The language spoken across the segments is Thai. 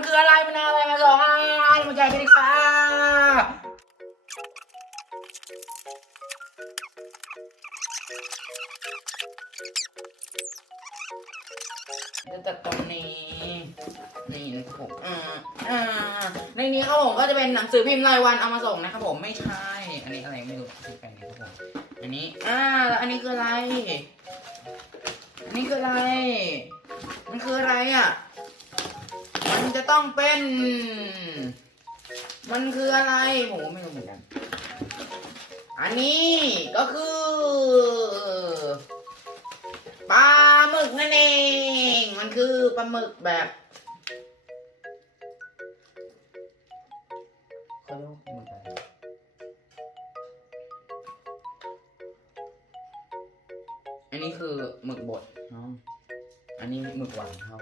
ันคืออะไรมันเอาอะไรมาส่งอะมาแกะกันดีกว่าจะตัดตรงนี้นี่นะครับผมอ่าอ่าในนี้ครับผมก็จะเป็นหนังสือพิมพ์รายวันเอามาส่งนะครับผมไม่ใช่ อันนี้อะไรไม่รู้ที่แปนี้ครับผมอันนี้อ่าแล้วอันนี้คืออะไรอันนี้คืออะไร มันคืออะไรอะ มันจะต้องเป็น มันคืออะไรผมไม่รู้เหมือนกัน อันนี้ก็คือปลาหมึกนั่นเอง มันคือปลาหมึกแบบเขาเรียกว่ามึกอะไรอันนี้คือหมึกบดเนาะอันนี้หมึกหวานครับ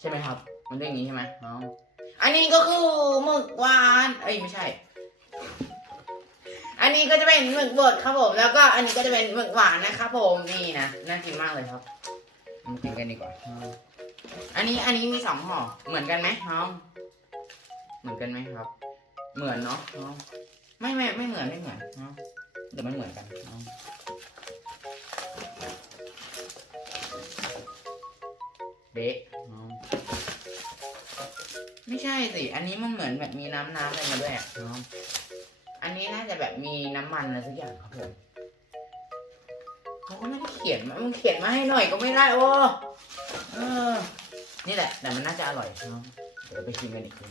ใช่ไหมครับ มันเป็นอย่างนี้ใช่ไหมเนาอันนี้ก็คือหมึกหวาน เอ้ยไม่ใช่ อันนี้ก็จะเป็นหมึกบดครับผม แล้วก็อันนี้ก็จะเป็นหมึกหวานนะครับผมนี่นะน่ากินมากเลยครับมากินกันดีกว่า อันนี้อันนี้มีสองห่อเหมือนกันไหมเนาะเหมือนกันไหมครับ เหมือนเนาะไม่ไม่ไม่เหมือนไม่เหมือนเนาะเดี๋ยวมันเหมือนกันเนาะเบ๊ะ ไม่ใช่สิ อันนี้มันเหมือนแบบมีน้ำน้ำอะไรมาด้วยอะน้องอันนี้น่าจะแบบมีน้ำมันอะไรสักอย่างครับผมเขาก็ไม่ได้เขียนมามึงเขียนมาให้หน่อยก็ไม่ได้โอ้เออ นี่แหละ แต่มันน่าจะอร่อยเนาะเดี๋ยวไปชิมกันอีกที